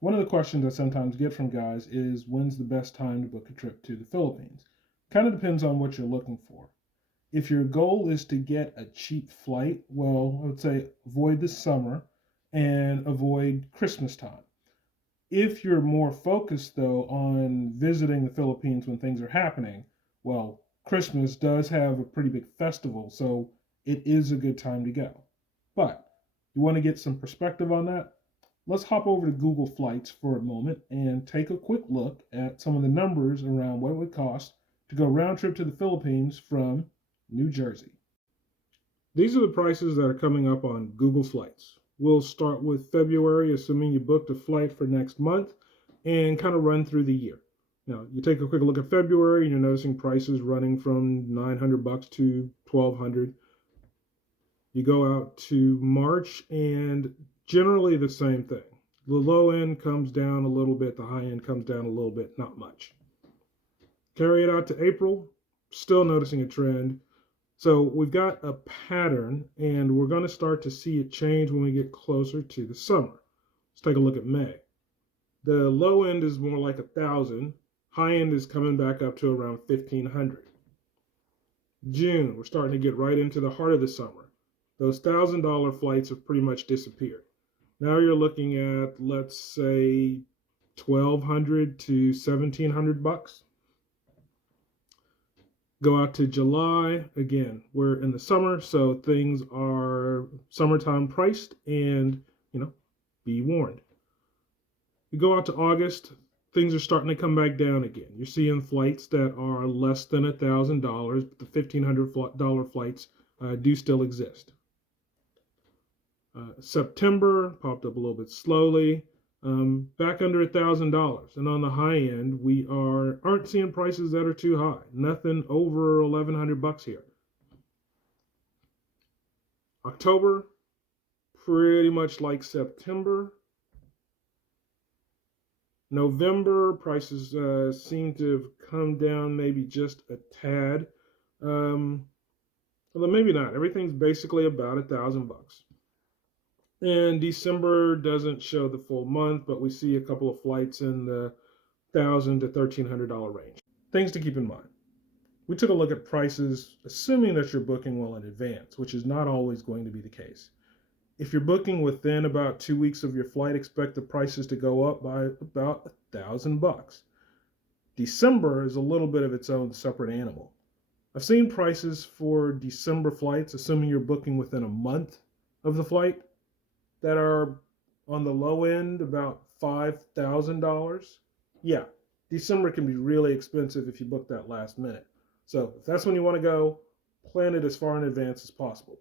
One of the questions I sometimes get from guys is when's the best time to book a trip to the Philippines? Kind of depends on what you're looking for. If your goal is to get a cheap flight, well, I would say avoid the summer and avoid Christmas time. If you're more focused, though, on visiting the Philippines when things are happening, well, Christmas does have a pretty big festival, so it is a good time to go. But you want to get some perspective on that? Let's hop over to Google Flights for a moment and take a quick look at some of the numbers around what it would cost to go round trip to the Philippines from New Jersey. These are the prices that are coming up on Google Flights. We'll start with February, assuming you booked a flight for next month, and kind of run through the year. Now, you take a quick look at February, and you're noticing prices running from $900 to $1,200. You go out to March, and generally the same thing. The low end comes down a little bit, the high end comes down a little bit, not much. Carry it out to April, still noticing a trend. So we've got a pattern, and we're going to start to see it change when we get closer to the summer. Let's take a look at May. The low end is more like 1,000. High end is coming back up to around 1,500. June, we're starting to get right into the heart of the summer. Those $1,000 flights have pretty much disappeared. Now you're looking at, let's say, 1,200 to 1,700 bucks. Go out to July. Again, we're in the summer, so things are summertime priced, and, be warned. You go out to August, things are starting to come back down again. You're seeing flights that are less than $1,000, but the $1,500 flights do still exist. September popped up a little bit slowly, back under $1,000, and on the high end, we aren't seeing prices that are too high. Nothing over 1,100 bucks here. October, pretty much like September. November, prices seem to have come down maybe just a tad. Although maybe not. Everything's basically about 1,000 bucks. And December doesn't show the full month, but we see a couple of flights in the $1,000 to $1,300 range. Things to keep in mind. We took a look at prices, assuming that you're booking well in advance, which is not always going to be the case. If you're booking within about 2 weeks of your flight, expect the prices to go up by about 1,000 bucks. December is a little bit of its own separate animal. I've seen prices for December flights, assuming you're booking within a month of the flight, that are on the low end about $5,000. Yeah, December can be really expensive if you book that last minute. So if that's when you want to go, plan it as far in advance as possible.